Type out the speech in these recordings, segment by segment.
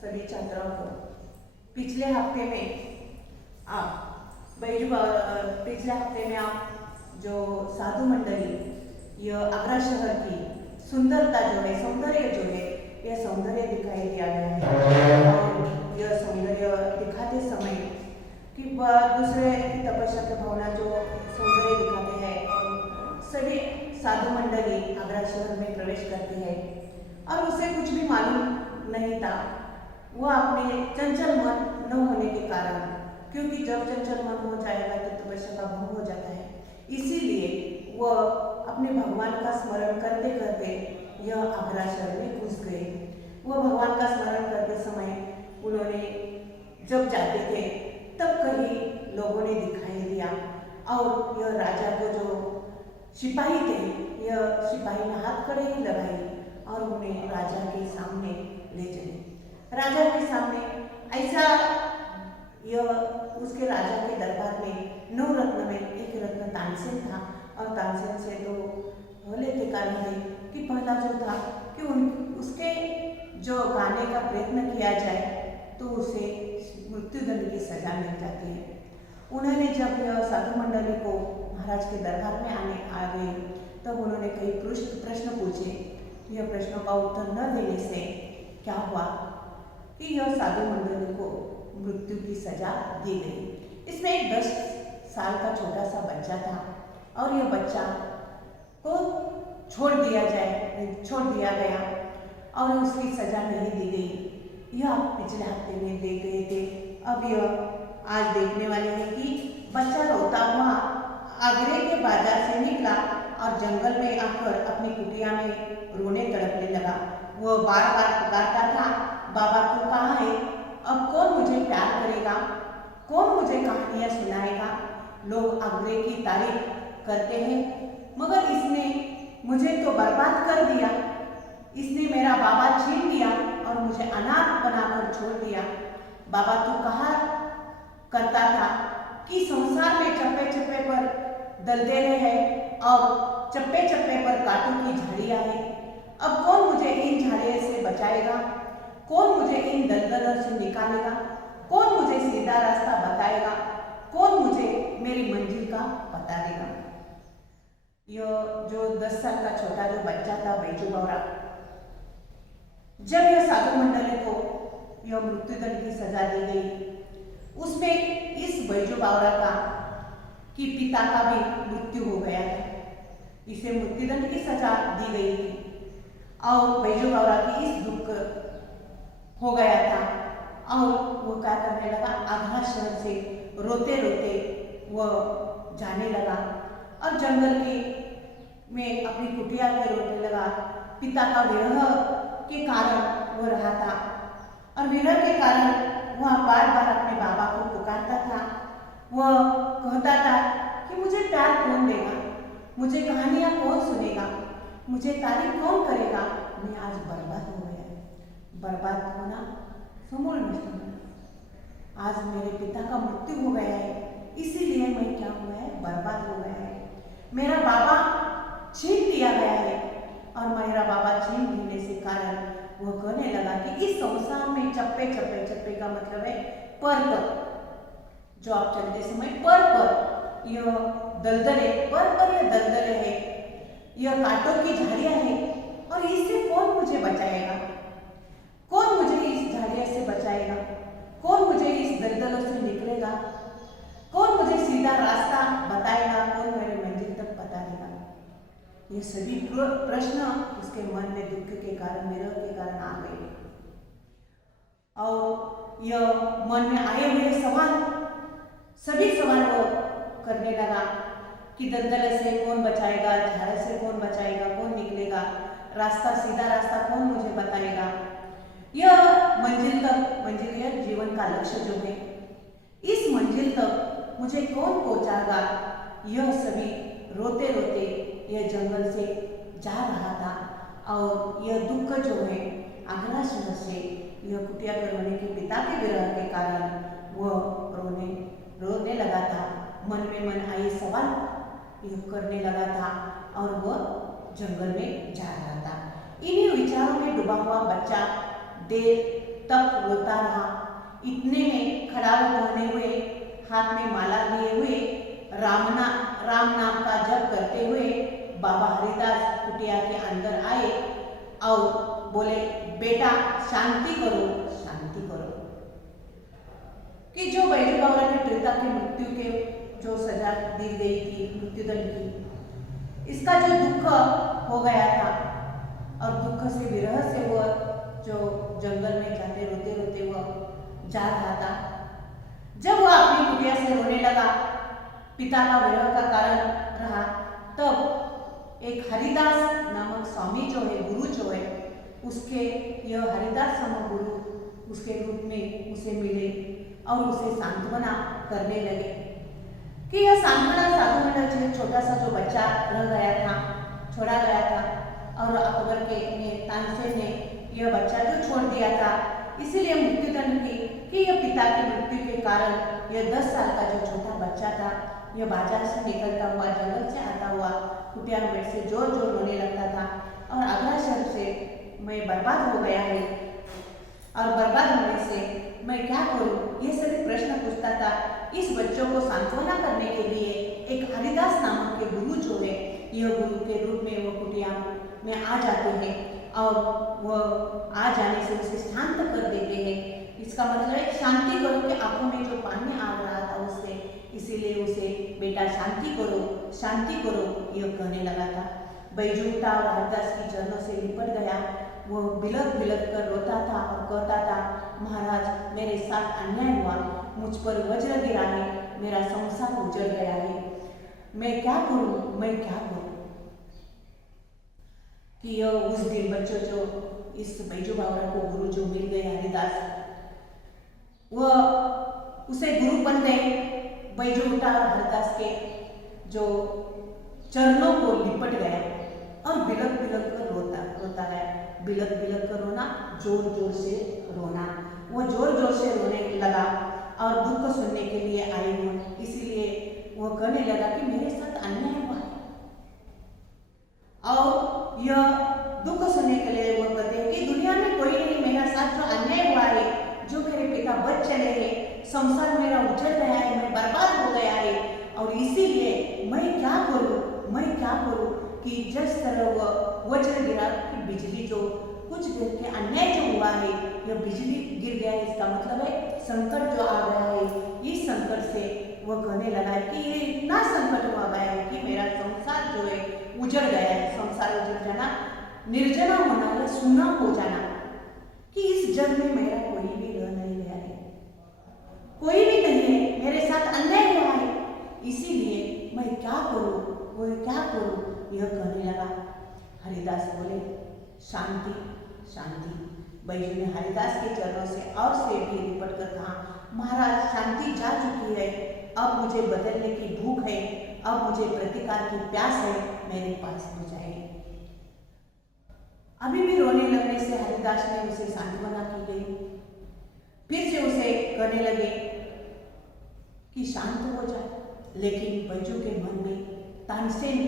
सभी छात्राओं को पिछले हफ्ते में आप पिछले हफ्ते में आप जो साधु मंडली यह आगरा शहर की सुंदरता जो है सौंदर्य जो है यह सौंदर्य दिखाई दिया गया है। और यह सौंदर्य दिखाते समय कि दूसरे की तपस्या की भावना जो सौंदर्य दिखाते हैं और सभी साधु मंडली आगरा शहर में प्रवेश करती है और उसे कुछ भी मालूम नहीं था। वह अपने चंचल मन न होने के कारण, क्योंकि जब चंचल मन हो जाएगा तो तपस्या का भंग हो जाता है, इसीलिए वह अपने भगवान का स्मरण करते करते यह आगरा शहर में घुस गए। वह भगवान का स्मरण करते समय उन्होंने जब जाते थे तब कहीं लोगों ने दिखाई दिया और यह राजा को जो सिपाही थे यह सिपाही ने हाथ कड़े ही लगाई और उन्हें राजा के सामने ले चले। राजा के सामने ऐसा यह उसके राजा के दरबार में 9 रत्न में एक रत्न तानसेन था और तानसेन से तो भले के कारण थे कि पहला जो था कि उसके जो गाने का प्रयत्न किया जाए तो उसे मृत्युदंड की सजा मिल जाती है। उन्होंने जब यह साधु मंडली को महाराज के दरबार में आ गए तब उन्होंने कई प्रश्न पूछे। यह प्रश्नों का उत्तर न देने से क्या हुआ कि यह साधु मंडली को मृत्यु की सजा दी गई। इसमें एक 10 साल का छोटा सा बच्चा था और यह बच्चा को छोड़ दिया गया और उसकी सजा नहीं दी गई। यह पिछले हफ्ते में देख गए थे। अब यह आज देखने वाले हैं कि बच्चा रोता हुआ आगरे के बाजार से निकला और जंगल में आकर अपनी कुटिया में रोने तड़पने लगा। वह बार बार पुकारता था, बाबा तू कहाँ है? अब कौन मुझे प्यार करेगा? कौन मुझे कहानियाँ सुनाएगा? लोग आगरे की तारीफ करते हैं मगर इसने मुझे तो बर्बाद कर दिया। इसने मेरा बाबा छीन लिया और मुझे अनाथ बनाकर छोड़ दिया। बाबा तू कहा करता था कि संसार में चप्पे चप्पे पर दलदले हैं और चप्पे चप्पे पर कांटों की झाड़ियाँ हैं। अब कौन मुझे इन झाड़ियों से बचाएगा? कौन मुझे इन दलदलों से निकालेगा? कौन मुझे सीधा रास्ता बताएगा? कौन मुझे मेरी मंजिल का पता देगा? यह जो 10 साल का छोटा जो बच्चा था बैजू बावरा, जब यह साधु मंडली को यह मृत्युदंड की सजा दी गई उसमें इस बैजू बावरा का कि पिता का भी मृत्यु हो गया था। इसे मृत्युदंड की सजा दी गई थी और बैजू बावरा की इस दुख हो गया था और वो क्या करने लगा, आगरा शहर से रोते रोते वह जाने लगा और जंगल में अपनी कुटिया पे रोने लगा। पिता का विरह के कारण वो रहा था और विरह के कारण वह बार बार अपने बाबा को पुकारता था। वह कहता था कि मुझे प्यार कौन देगा, मुझे कहानियाँ कौन सुनेगा, मुझे तारीफ कौन करेगा? मैं आज बर्बाद हो गया है। बर्बाद होना समूल नष्ट होना। आज मेरे पिता का मृत्यु हो गया है, इसीलिए मैं क्या हुआ है, बर्बाद हो गया है। मेरा बाबा छीन लिया गया है और मेरा बाबा छीन लेने से कारण वह कहने लगा कि इस संसार में चप्पे चप्पे, चप्पे का मतलब है पर जो आप चलते समय पर यह दलदले पर यह दलदले है, यह कांटों की झाड़ियाँ है और इससे कौन मुझे बचाएगा? कौन मुझे इस झाड़ियों से बचाएगा? कौन मुझे इस दलदलों से निकलेगा? कौन मुझे सीधा रास्ता बताएगा? कौन मेरे मंजिल तक बता देगा? ये सभी प्रश्न उसके मन में दुख के कारण, विरह के कारण आ गए और यह मन में आए हुए सभी सवाल वो करने लगा कि दलदल से कौन बचाएगा, झाड़ से कौन बचाएगा, कौन निकलेगा, रास्ता सीधा रास्ता कौन मुझे बताएगा? यह मंजिल है जीवन का लक्ष्य जो है, इस मंजिल तक मुझे कौन पहुंचाएगा? यह सभी रोते रोते यह जंगल से जा रहा था और यह दुख जो है आगरा शहर से यह कुटिया पर होने के पिता के विरह के कारण वह रोने लगा था। मन में मन आए सवाल यह करने लगा था और वह जंगल में जा रहा था। इन्हीं विचारों में डूबा हुआ बच्चा देर तक रोता रहा। इतने में खड़ाऊ पहने हुए, हाथ में माला लिए हुए, राम नाम का जप करते हुए बाबा हरिदास कुटिया के अंदर आए और बोले, बेटा शांति करो, शांति करो। कि जो बैजू बावरा के पिता की मृत्यु के जो सजा दी गई थी, मृत्युदंड की, इसका जो दुख हो गया था और दुख से विरह से वह जो जंगल में जाते रोते रोते वह जा रहा था। जब वह अपनी कुटिया से रोने लगा, पिता का विरह का कारण रहा, तब एक हरिदास नामक स्वामी जो है, गुरु जो है, उसके यह हरिदास नामक गुरु उसके रूप में उसे मिले और उसे सांत्वना करने लगे कि यह सांत्वना साधु मंडल छोटा सा जो बच्चा रह गया था, छोड़ा गया था और अकबर के तानसेन ने यह बच्चा तो छोड़ दिया था, इसीलिए मृत्युदंड की कि यह पिता की मृत्यु के कारण यह 10 साल का जो छोटा बच्चा था, यह बाजार से निकलता हुआ, जंगल से आता हुआ कुटिया में से जोर जोर रोने लगता था और आगरा शहर से मैं बर्बाद हो गया है और बर्बाद होने से मैं क्या करूं, ये सभी प्रश्न पूछता था। इस बच्चों को सांत्वना करने के लिए एक हरिदास नामक के गुरु जो है, यह गुरु के रूप में वो कुटिया में आ जाते हैं और वह आ जाने से उसे शांत कर देते हैं। इसका मतलब है शांति करो कि आंखों में जो पानी आ रहा था उससे, इसीलिए उसे बेटा शांति करो यह कहने लगा था। बैजू उठा और हरिदास की चरणों से लिपट गया। वो बिलक बिलक कर रोता था और कहता था, महाराज मेरे साथ अन्याय हुआ, मुझ पर वज्र गिरा है, मेरा संसार उजड़ गया है, मैं क्या करूं। कि यह उस दिन बच्चों जो इस बैजू बावरा को गुरु जो मिल गए हरिदास, वह उसे गुरु बन गए। बैजू उठा और हरिदास के जो चरणों को लिपट गया और बिलक बिलक कर रोता गया। बिलक बिलक कर रोना, जोर जोर से रोना। वो जोर जोर से रोने लगा और दुख सुनने के लिए आए हुए, इसीलिए वो कहने लगा कि मेरे साथ अन्याय हुआ है। और यह दुख सुनने के लिए वो कहते हैं कि दुनिया में कोई नहीं, मेरा साथ जो अन्याय हुआ है, जो मेरे पिता बच चले हैं, संसार मेरा उजड़ गया है, मैं बर्बाद हो गया है और इसीलिए मैं क्या करूं कि जिस तरह वह वज्र गिरा कि बिजली जो कुछ देर के अन्याय जो हुआ है, यह बिजली गिर गया है, इसका मतलब है संकट जो आ गया है। इस संकट से वह कहने लगा है कि ये इतना संकट हुआ गया है कि मेरा संसार जो है उजड़ गया है। संसार उजड़ जाना, निर्जना होना या सूना हो जाना, कि इस जग में मेरा कोई भी रह नहीं गया है, कोई भी नहीं है, मेरे साथ अन्याय हुआ है, इसीलिए मैं क्या करूं, यह कहने लगा। हरिदास बोले, शांति शांति। बैजू ने हरिदास के चरणों से और से भी लिपट कर कहा, महाराज शांति जा चुकी है, अब मुझे बदलने की भूख है, अब मुझे प्रतिकार की प्यास है, मेरे पास हो जाए। अभी भी रोने लगने से हरिदास ने उसे सांत्वना की गई। फिर से उसे कहने लगे कि शांत हो जाए, लेकिन बैजू के मन में तानसेन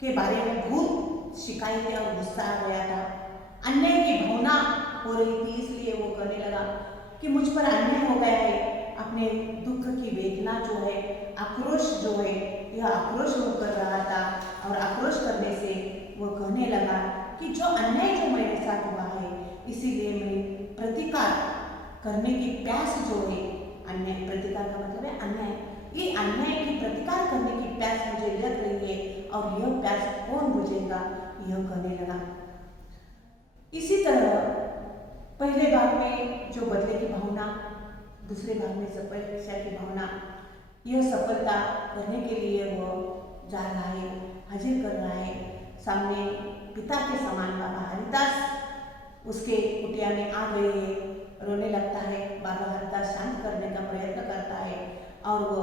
के बारे में बहुत शिकायतें और गुस्सा आ गया था। अन्याय की भावना हो रही थी, इसलिए वो कहने लगा कि मुझ पर अन्याय हो गया है। अपने दुख की वेदना जो है, आक्रोश जो है, यह आक्रोश वो कर रहा था और आक्रोश करने से वो कहने लगा कि जो अन्याय जो मेरे साथ हुआ है, इसीलिए मैं प्रतिकार करने की प्यास जो है, अन्याय प्रतिकार का मतलब है अन्याय, ये अन्याय की प्रतिकार करने की प्यास मुझे लग रही है और यह प्यास कौन बुझेगा, यह कहने लगा। इसी तरह पहले भाग में जो बदले की भावना, दूसरे भाग में सफलता की भावना, यह सफलता करने के लिए वो जा रहा है, हाजिर कर रहा है। सामने पिता के समान बाबा हरिदास उसके कुटिया में आ गए हैं, रोने लगता है। बाबा हरिदास शांत करने का प्रयत्न करता है और वो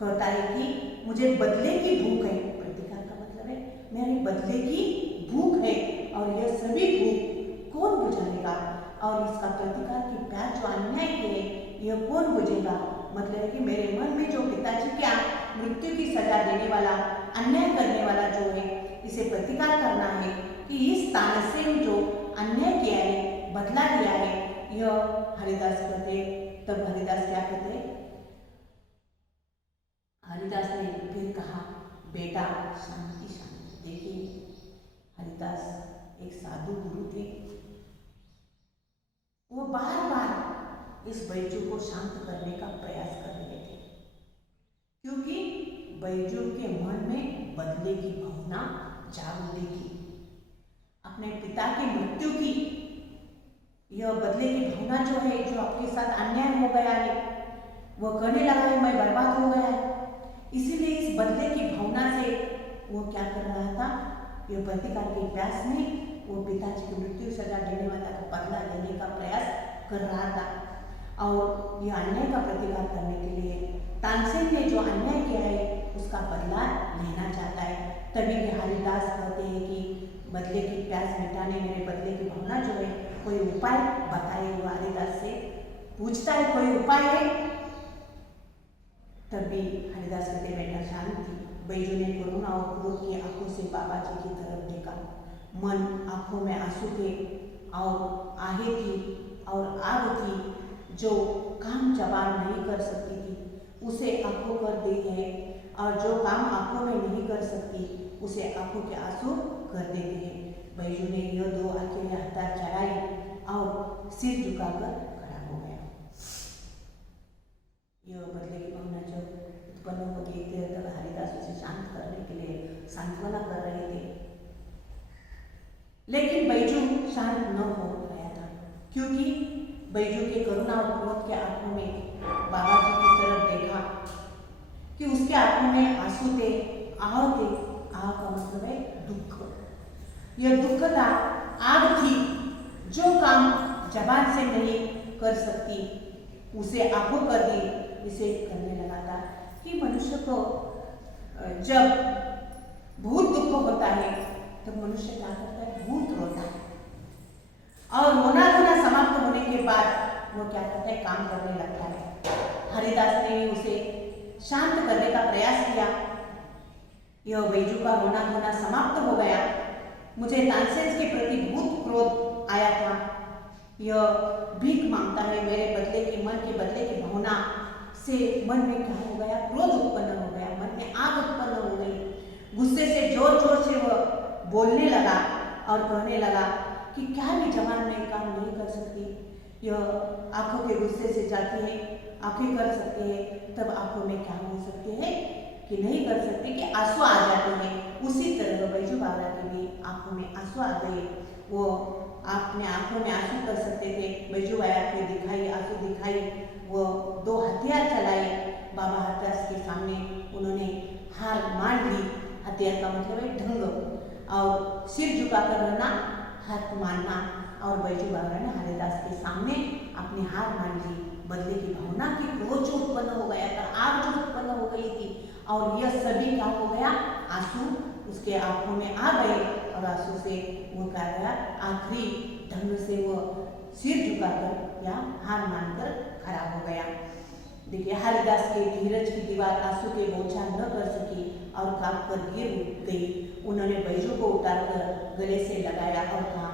कहता है कि मुझे बदले की भूख है। प्रतिकार का मतलब है मेरे बदले की भूख है और यह सभी भूख कौन बुझाएगा, और इसका प्रतिकार की प्यास जो अन्याय की है, यह कौन बुझेगा। मतलब है कि मेरे मन में जो पिताजी क्या मृत्यु की सजा देने वाला, अन्याय करने वाला जो है, इसे प्रतिकार करना है कि इस तानसेन जो अन्याय किया है, बदला लिया है, यह हरिदास कहते। तब हरिदास क्या कहते? हरिदास ने फिर कहा, बेटा शांति शांति। देखिए हरिदास एक साधु गुरु थे। वो बार बार इस बैजू को शांत करने का प्रयास कर रहे थे, क्योंकि बैजू के मन में बदले की भावना जाग उठेगी। अपने पिता की मृत्यु की यह बदले की भावना जो है, जो आपके साथ अन्याय हो गया है, वह कहने लगा है मैं बर्बाद हो गया है। इसीलिए इस बदले की भावना से वो क्या कर रहा था, यह प्रतिकार के प्यास में वो पिताजी की मृत्यु सजा देने वाला का बदला लेने का प्रयास कर रहा था। और यह अन्याय का प्रतिकार करने के लिए तानसेन ने जो अन्याय किया है उसका बदला लेना चाहता है। तभी वे हरिदास कहते हैं कि बदले की प्यास मिटाने, मेरे बदले की भावना जो है, कोई उपाय बताए। हुआ हरिदास से पूछता है कोई उपाय है? तभी हरिदास कहते बेटा शांति। बैजू ने करुणा और क्रोध की आंखों से बाबा जी की तरफ देखा। मन आंखों में आंसू थे और आहें थी और आग थी। जो काम जबान नहीं कर सकती थी उसे आंखों कर देते हैं, और जो काम आंखों में नहीं कर सकती उसे आंखों के आंसू कर देते हैं। बैजू ने यह दो आंखें हथियार चढ़ाई और सिर झुकाकर खड़ा हो गया। यह बदले की भावना जब उत्पन्न हो गई थी तब हरिदास उसे शांत करने के लिए सांत्वना कर रहे थे, लेकिन बैजू शांत न हो गया था, क्योंकि बैजू के करुणा और क्रोध के आंखों में बाबा जी की तरफ देखा कि उसके आंखों में आंसू थे, आह थे। आह का मतलब है दुख। यह दुख था, आग थी। जो काम जबान से नहीं कर सकती उसे आंखों कर दी। इसे करने लगा था कि मनुष्य को जब बहुत दुख होता है तो मनुष्य क्या करता है? बहुत रोता है, और रोना धोना समाप्त होने के बाद वो क्या करता है? काम करने लगता है। हरिदास ने उसे शांत करने का प्रयास किया। यह बैजू का रोना धोना समाप्त हो गया। मुझे तानसेन के प्रति बहुत क्रोध आया था। यह भीख मांगता है, मेरे बदले की मन के बदले की भावना से मन में क्या हो गया? क्रोध उत्पन्न हो गया, मन में आग उत्पन्न हो गई। गुस्से से जोर जोर से वह बोलने लगा और कहने लगा कि क्या भी जवान में काम नहीं कर सकती। यह आंखों के गुस्से से जाती है, आंखें कर सकती है, तब आंखों में क्या हो सकते हैं कि नहीं कर सकते, कि आंसू आ जाते हैं। उसी तरह बैजू बाबा के भी आंखों में आंसू आ गए। वो अपने आंखों में आंसू कर सकते थे। बैजू बाबा के दिखाई आंसू दिखाई, वो दो हथियार चलाए बाबा हरिदास के सामने। उन्होंने हार मान ली। हथियार का मतलब है ढंग, और सिर झुकाकर रहना, हाथ मानना। और बैजू बाबा ने हरिदास के सामने अपनी हार मान ली। बदले की भावना की क्रोध जो उत्पन्न हो गया था, आग जो उत्पन्न हो गई थी, और यह सभी क्या हो गया? आंसू उसके आंखों में आ गए, और आंसू से वो क्या गया? आखिरी ढंग से वो सिर झुकाकर या हार मानकर खड़ा हो गया। देखिए हरिदास के धीरज की दीवार आंसू के बौछार न कर सकी और कांप कर गिर गई। उन्होंने बैजू को उतारकर गले से लगाया और कहा,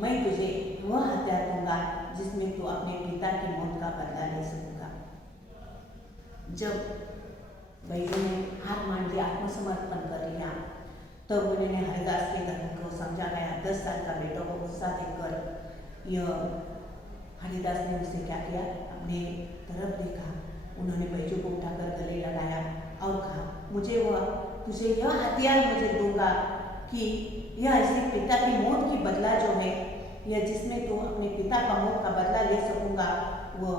मैं तुझे वह हथियार दूंगा जिसमें तू अपने पिता की मौत का बदला ले सकूंगा। जब बैजू ने हार मान लिया, आत्मसमर्पण कर लिया, तब उन्होंने हरिदास के धर्म को समझा गया। 10 साल का बेटा को गुस्सा देकर यह हरिदास ने उसे क्या किया? अपने तरफ देखा। उन्होंने बैजू को उठाकर गले लगाया और कहा, तुझे यह हथियार मुझे दूंगा कि यह ऐसे पिता की मौत की बदला जो है, यह जिसमें तू अपने पिता का मौत का बदला ले सकूंगा, वो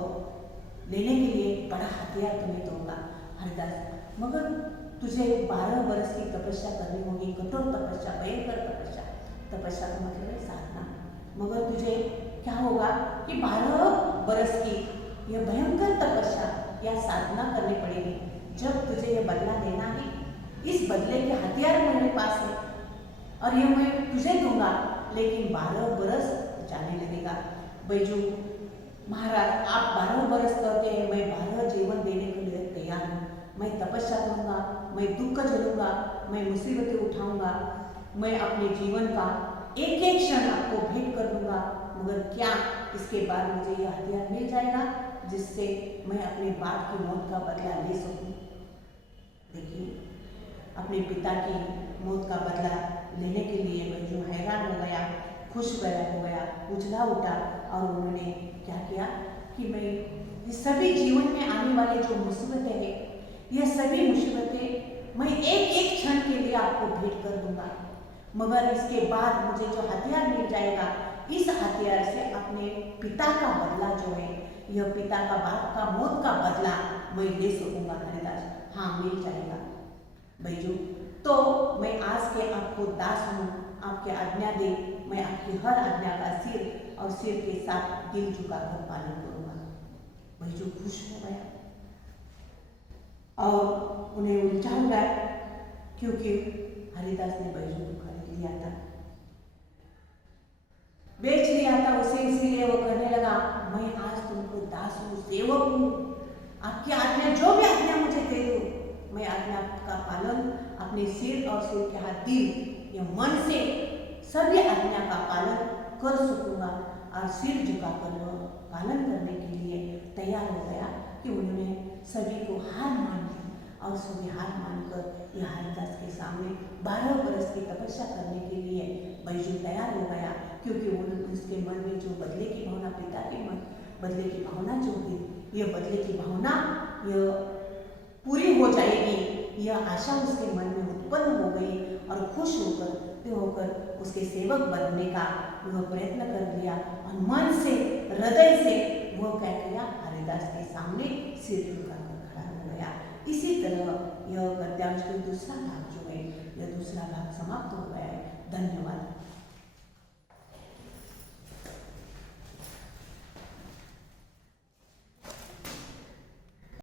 लेने के लिए बड़ा हथियार तुम्हें दूंगा। हरिदास, मगर तुझे 12 वर्ष की तपस्या करनी होगी, कठोर तपस्या, भयंकर तपस्या। तपस्या का मतलब है साधना। मगर तुझे क्या होगा कि 12 वर्ष की यह भयंकर तपस्या या साधना करनी पड़ेगी। जब तुझे यह बदला लेना है, इस बदले के हथियार मेरे पास है और यह मैं तुझे दूंगा, लेकिन 12 वर्ष जाने लगेगा। बैजू महाराज, आप 12 वर्ष कहते हैं, मैं 12 जीवन देने के लिए तैयार हूँ। मैं तपस्या करूँगा, मैं दुख झेलूंगा, मैं मुसीबतें उठाऊंगा, मैं अपने जीवन का एक एक क्षण आपको भेंट कर दूंगा, मगर क्या इसके बाद मुझे यह हथियार मिल जाएगा जिससे मैं अपने बाप की मौत का बदला ले सकूं? देखिए, अपने पिता की मौत का बदला लेने के लिए बैजू हैरान हो गया, खुश हो गया, उछला उठा और उन्होंने क्या किया कि मैं ये सभी जीवन में आने वाले जो मुसीबतें हैं, यह सभी मुसीबतें मैं एक एक क्षण के लिए आपको भेंट कर दूंगा, मगर इसके बाद मुझे जो हथियार मिल जाएगा, इस हथियार से अपने पिता का बदला जो है, यह पिता का बाप का मौत का बदला मैं ले सकूंगा। हरिदास, हाँ मिल जाएगा बैजू, तो मैं आज के आपको दास हूँ, आपके आज्ञा दे, मैं आपकी हर आज्ञा का सिर और सिर के साथ दिल झुकाकर पालन करूंगा। बैजू खुश हो गया और उन्हें उल्टा हो गया, क्योंकि हरिदास ने बैजू को खरीद लिया था, बेच लिया था उसे, इसलिए वो कहने लगा मैं आज तुमको दास हूँ, सेवक हूँ, आपकी आज्ञा जो भी आज्ञा मुझे दे दो, मैं आज्ञा का पालन अपने सिर और सिर के हाथ दिल या मन से सभी आज्ञा का पालन कर सकूंगा। और सिर झुकाकर वह पालन करने के लिए तैयार हो गया कि उन्होंने सभी को हार मान ली और सभी हार मानकर यह हरिदास के सामने 12 वर्ष की तपस्या करने के लिए बैजू तैयार हो गया, क्योंकि उसके मन में जो बदले की भावना, पिता के मन बदले की भावना जो थी, यह बदले की भावना यह पूरी हो जाएगी, यह आशा उसके मन में उत्पन्न हो गई और खुश होकर उसके सेवक बनने का वह प्रयत्न कर लिया और मन से, हृदय से वह क्या किया, हरिदास के सामने सिर झुकाकर खड़ा हो गया। इसी तरह यह गद्यांश का दूसरा भाग जो है, यह दूसरा भाग समाप्त हो गया है। धन्यवाद।